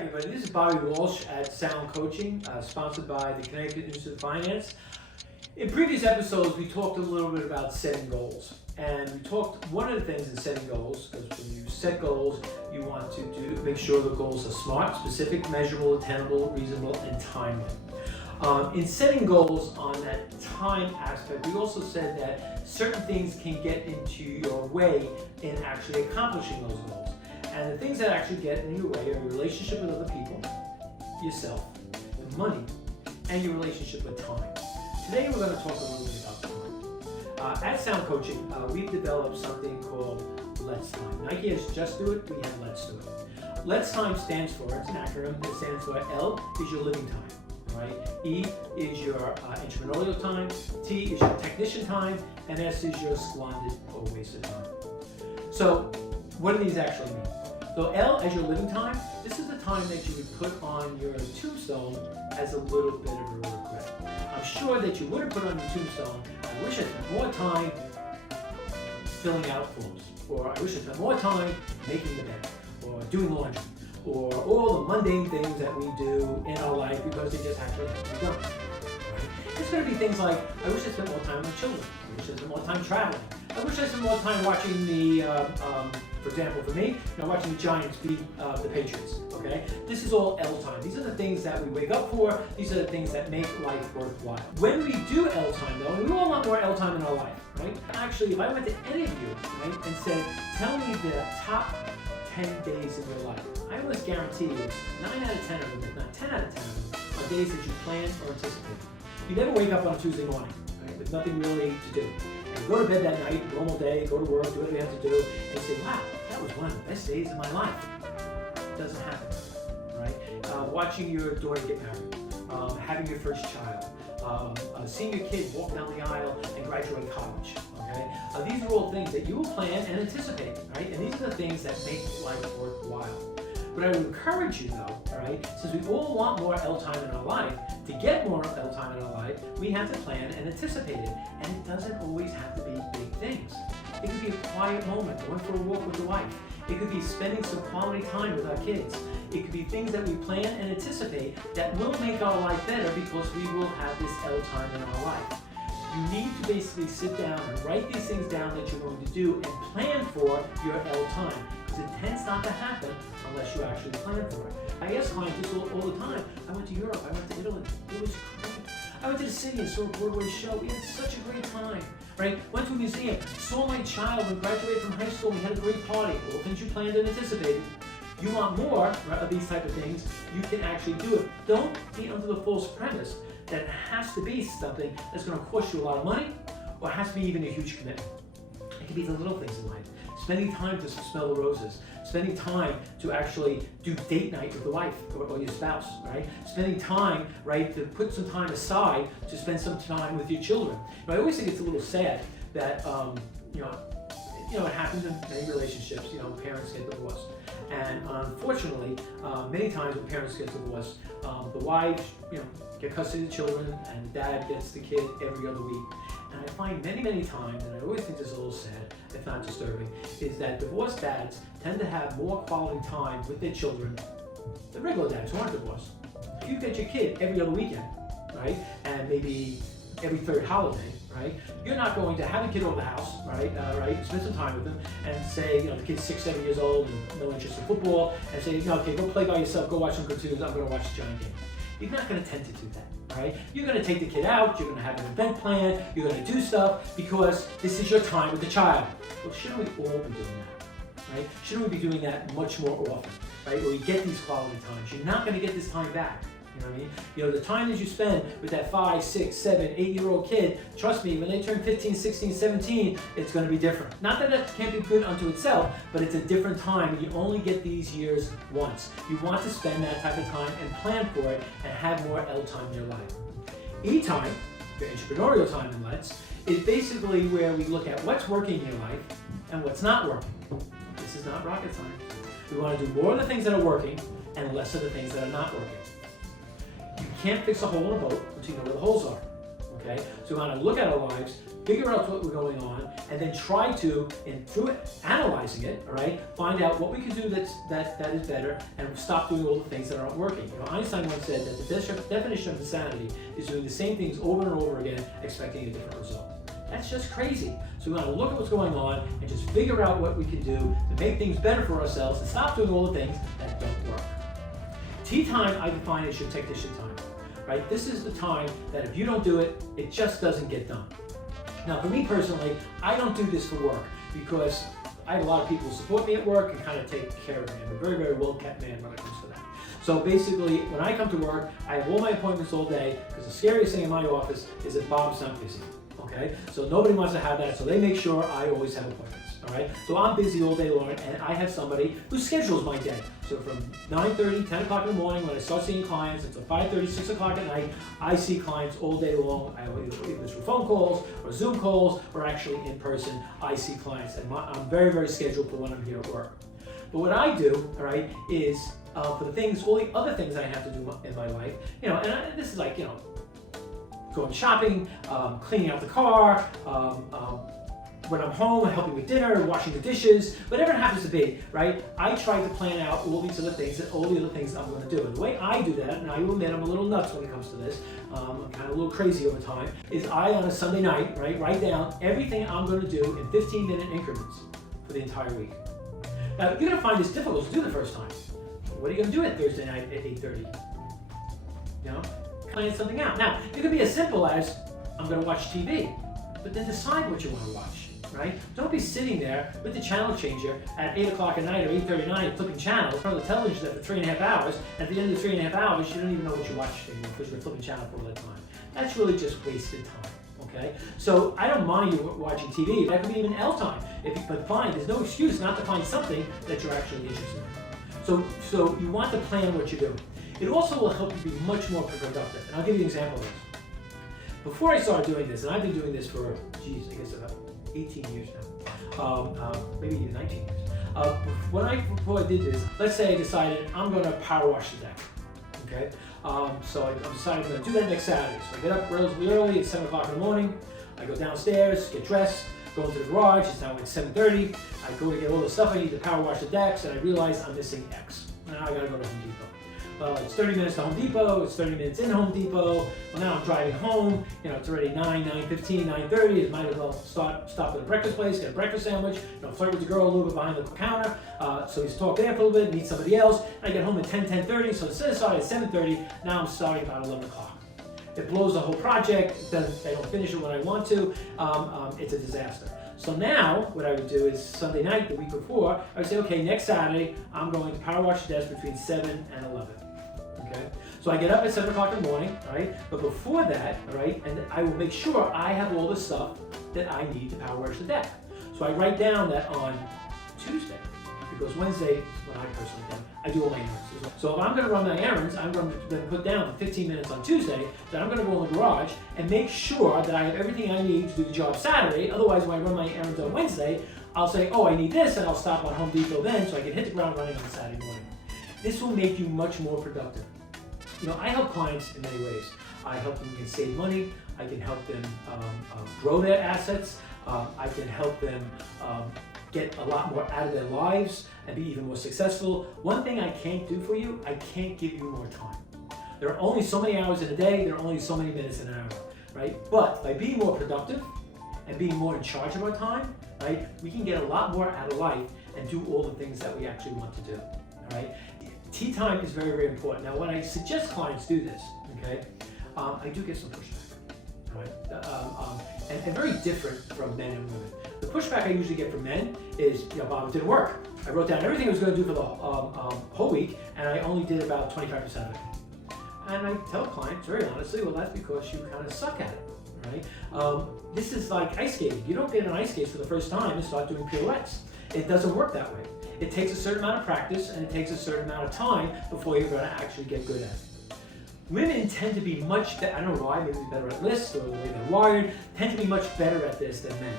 everybody, this is Bobby Walsh at Sound Coaching, sponsored by the Connecticut Institute of Finance. In previous episodes, we talked a little bit about setting goals. And we talked, one of the things in setting goals, because when you set goals, you want to make sure the goals are smart, specific, measurable, attainable, reasonable, and timely. In setting goals on that time aspect, we also said that certain things can get into your way in actually accomplishing those goals. And the things that actually get in your way are your relationship with other people, yourself, the money, and your relationship with time. Today we're going to talk a little bit about time. At Sound Coaching, we've developed something called L.E.T.S time. Nike has Just Do It, we have Let's Do It. L.E.T.S time stands for, it's an acronym, it stands for L is your living time, right? E is your entrepreneurial time, T is your technician time, and S is your squandered or wasted time. So what do these actually mean? So L as your living time, this is the time that you would put on your tombstone as a little bit of a regret. I'm sure that you would have put on your tombstone, I wish I spent more time filling out forms, or I wish I spent more time making the bed, or doing laundry, or all the mundane things that we do in our life because they just actually have to be done. Right? It's going to be things like, I wish I spent more time with children, I wish I spent more time traveling, I wish I spent more time watching the, for example, for me, watching the Giants beat the Patriots, okay? This is all L time. These are the things that we wake up for. These are the things that make life worthwhile. When we do L time, though, and we all want more L time in our life, right? Actually, if I went to any of you, right, and said, tell me the top 10 days of your life, I almost guarantee you 9 out of 10 of them, if not 10 out of 10 of them, are days that you plan or anticipate. You never wake up on a Tuesday morning, right, with nothing really to do. And go to bed that night, normal day, go to work, do whatever you have to do, and say, wow, that was one of the best days of my life. It doesn't happen, right? Watching your daughter get married, having your first child, seeing your kid walk down the aisle and graduate college, okay? These are all things that you will plan and anticipate, right? And these are the things that make life worthwhile. But I would encourage you though, right, since we all want more L time in our life, to get more L time in our life, we have to plan and anticipate it. And it doesn't always have to be big things. It could be a quiet moment, going for a walk with the wife. It could be spending some quality time with our kids. It could be things that we plan and anticipate that will make our life better because we will have this L time in our life. You need to basically sit down and write these things down that you're going to do and plan for your L time. Because it tends not to happen unless you actually plan for it. I ask clients this all the time. I went to Europe, I went to Italy, it was great. I went to the city and saw a Broadway show, we had such a great time, right? Went to a museum, saw my child when graduated from high school, we had a great party, all things you planned and anticipated. You want more of these type of things, you can actually do it. Don't be under the false premise that it has to be something that's going to cost you a lot of money, or it has to be even a huge commitment. It can be the little things in life. Spending time to smell the roses, spending time to actually do date night with the wife or your spouse, right? Spending time, right, to put some time aside to spend some time with your children. I always think it's a little sad that, it happens in many relationships, parents get divorced. And unfortunately, many times when parents get divorced, the wives, get custody of the children and the dad gets the kid every other week. And I find many, many times, and I always think this is a little sad, if not disturbing, is that divorced dads tend to have more quality time with their children than regular dads who aren't divorced. If you get your kid every other weekend, right, and maybe every third holiday, right, you're not going to have a kid over the house, right, spend some time with them and say, the kid's 6, 7 years old and no interest in football, and say, okay, go play by yourself, go watch some cartoons, I'm going to watch the Giant game. You're not going to tend to do that, right? You're going to take the kid out, you're going to have an event planned, you're going to do stuff because this is your time with the child. Well, shouldn't we all be doing that, right? Shouldn't we be doing that much more often, right? Where we get these quality times. You're not going to get this time back. You know what I mean? The time that you spend with that 5, 6, 7, 8-year-old kid, trust me, when they turn 15, 16, 17, it's going to be different. Not that it can't be good unto itself, but it's a different time. You only get these years once. You want to spend that type of time and plan for it and have more L time in your life. E time, your entrepreneurial time in L.E.T.S, is basically where we look at what's working in your life and what's not working. This is not rocket science. We want to do more of the things that are working and less of the things that are not working. You can't fix a hole in a boat until you know where the holes are, okay? So we want to look at our lives, figure out what's going on, and then try to, and through it, analyzing it, all right, find out what we can do that is better, and stop doing all the things that aren't working. You know, Einstein once said that the definition of insanity is doing the same things over and over again, expecting a different result. That's just crazy. So we want to look at what's going on and just figure out what we can do to make things better for ourselves and stop doing all the things that don't work. Tea time, I define as your technician time, right? This is the time that if you don't do it, it just doesn't get done. Now, for me personally, I don't do this for work because I have a lot of people who support me at work and kind of take care of me. I'm a very, very well-kept man when it comes to that. So basically, when I come to work, I have all my appointments all day because the scariest thing in my office is that Bob's not busy. Okay, so nobody wants to have that, so they make sure I always have appointments, all right? So I'm busy all day long, and I have somebody who schedules my day. So from 9:30, 10 o'clock in the morning, when I start seeing clients, until 5:30, 6 o'clock at night, I see clients all day long. Either it's for phone calls, or Zoom calls, or actually in person, I see clients. And I'm very, very scheduled for when I'm here at work. But what I do, all right, is for the things, all the other things I have to do in my life, you know, and this is like, you know, going shopping, cleaning out the car, when I'm home, helping with dinner, washing the dishes, whatever it happens to be, right? I try to plan out all these other things, all the other things I'm going to do. And the way I do that, and I will admit I'm a little nuts when it comes to this, I'm kind of a little crazy over time, is I, on a Sunday night, right, write down everything I'm going to do in 15-minute increments for the entire week. Now, you're going to find this difficult to do the first time. What are you going to do at Thursday night at 8:30? You know? Plan something out. Now, it could be as simple as, I'm going to watch TV, but then decide what you want to watch, right? Don't be sitting there with the channel changer at 8 o'clock at night or 8:39 flipping channels, turn the television there for 3.5 hours, and at the end of the 3.5 hours, you don't even know what you watched anymore because you're flipping channel for all that time. That's really just wasted time, okay? So I don't mind you watching TV. That could be even L time, but fine, there's no excuse not to find something that you're actually interested in. So you want to plan what you do. It also will help you be much more productive. And I'll give you an example of this. Before I started doing this, and I've been doing this for, I guess about 18 years now, maybe even 19 years. Before I did this, let's say I decided I'm going to power wash the deck, okay? So I decided I'm going to do that next Saturday. So I get up relatively early, it's 7 o'clock in the morning, I go downstairs, get dressed, go into the garage, it's now like 7:30, I go to get all the stuff I need to power wash the decks, and I realize I'm missing X. Now I got to go to Home Depot. Well, it's 30 minutes to Home Depot, it's 30 minutes in Home Depot. Well, now I'm driving home, you know, it's already 9:15, 9:30. It might as well stop at a breakfast place, get a breakfast sandwich, you know, flirt with the girl a little bit behind the counter. So he's talk there for a little bit, meet somebody else. I get home at 10:30, so instead of starting at 7:30, now I'm starting about 11 o'clock. It blows the whole project, I don't finish it when I want to, it's a disaster. So now, what I would do is Sunday night, the week before, I would say, okay, next Saturday, I'm going to power wash the desk between 7 and 11. Okay? So I get up at 7 o'clock in the morning, right? But before that, all right, and I will make sure I have all the stuff that I need to power wash the deck. So I write down that on Tuesday, because Wednesday is when I personally do, I do all my errands as well. So if I'm going to run my errands, I'm going to then put down for 15 minutes on Tuesday that I'm going to go in the garage and make sure that I have everything I need to do the job Saturday. Otherwise, when I run my errands on Wednesday, I'll say, oh, I need this, and I'll stop on Home Depot then so I can hit the ground running on Saturday morning. This will make you much more productive. You know, I help clients in many ways. I help them can save money. I can help them grow their assets. I can help them get a lot more out of their lives and be even more successful. One thing I can't do for you, I can't give you more time. There are only so many hours in a day. There are only so many minutes in an hour, right? But by being more productive and being more in charge of our time, right, we can get a lot more out of life and do all the things that we actually want to do, all right? Tea time is very, very important. Now, when I suggest clients do this, okay, I do get some pushback, right? And very different from men and women. The pushback I usually get from men is, you know, Bob, it didn't work. I wrote down everything I was going to do for the whole week, and I only did about 25% of it. And I tell clients very honestly, well, that's because you kind of suck at it, right? This is like ice skating. You don't get on ice skates for the first time and start doing pirouettes. It doesn't work that way. It takes a certain amount of practice, and it takes a certain amount of time before you're going to actually get good at it. Women tend to be much better, I don't know why, maybe better at lists or the way they're wired, tend to be much better at this than men.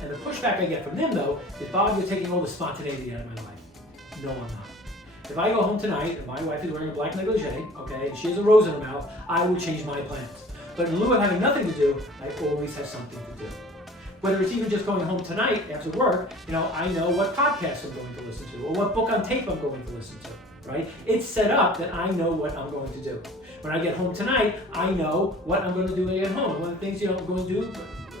And the pushback I get from them, though, is, Bob, you're taking all the spontaneity out of my life. No, I'm not. If I go home tonight and my wife is wearing a black negligee, okay, and she has a rose in her mouth, I will change my plans. But in lieu of having nothing to do, I always have something to do. Whether it's even just going home tonight after work, I know what podcast I'm going to listen to or what book on tape I'm going to listen to, right? It's set up that I know what I'm going to do. When I get home tonight, I know what I'm going to do when I get home. One of the things I'm going to do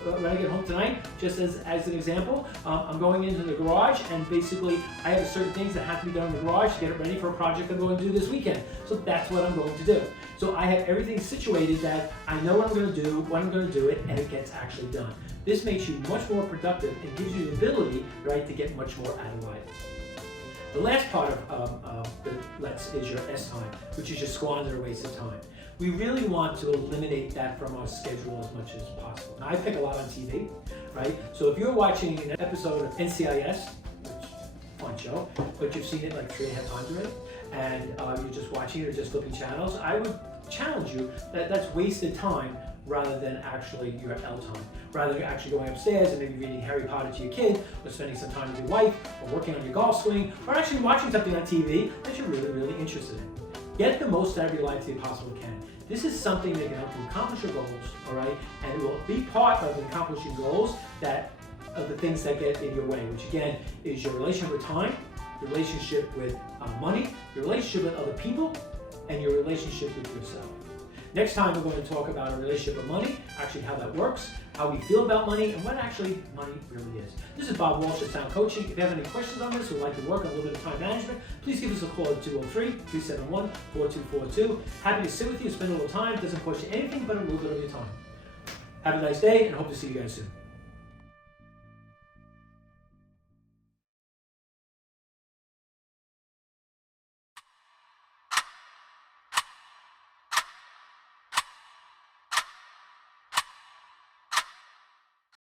when I get home tonight, just as an example, I'm going into the garage and basically I have certain things that have to be done in the garage to get it ready for a project I'm going to do this weekend. So that's what I'm going to do. So I have everything situated that I know what I'm going to do, when I'm going to do it, and it gets actually done. This makes you much more productive and gives you the ability, right, to get much more out of life. The last part of the L.E.T.S is your S time, which is your squander or waste of time. We really want to eliminate that from our schedule as much as possible. Now, I pick a lot on TV, right? So if you're watching an episode of NCIS, which fun show, but you've seen it like 3.5 times already, and you're just watching it or just flipping channels, I would challenge you that that's wasted time rather than actually your L time. Rather than actually going upstairs and maybe reading Harry Potter to your kid, or spending some time with your wife, or working on your golf swing, or actually watching something on TV that you're really, really interested in. Get the most out of your life that you possibly can. This is something that can help you accomplish your goals, all right? And it will be part of accomplishing goals that are the things that get in your way, which again is your relationship with time, your relationship with money, your relationship with other people, and your relationship with yourself. Next time, we're going to talk about a relationship with money, actually how that works, how we feel about money, and what actually money really is. This is Bob Walsh at Sound Coaching. If you have any questions on this or would like to work on a little bit of time management, please give us a call at 203-371-4242. Happy to sit with you, spend a little time. It doesn't cost you anything but a little bit of your time. Have a nice day, and hope to see you guys soon.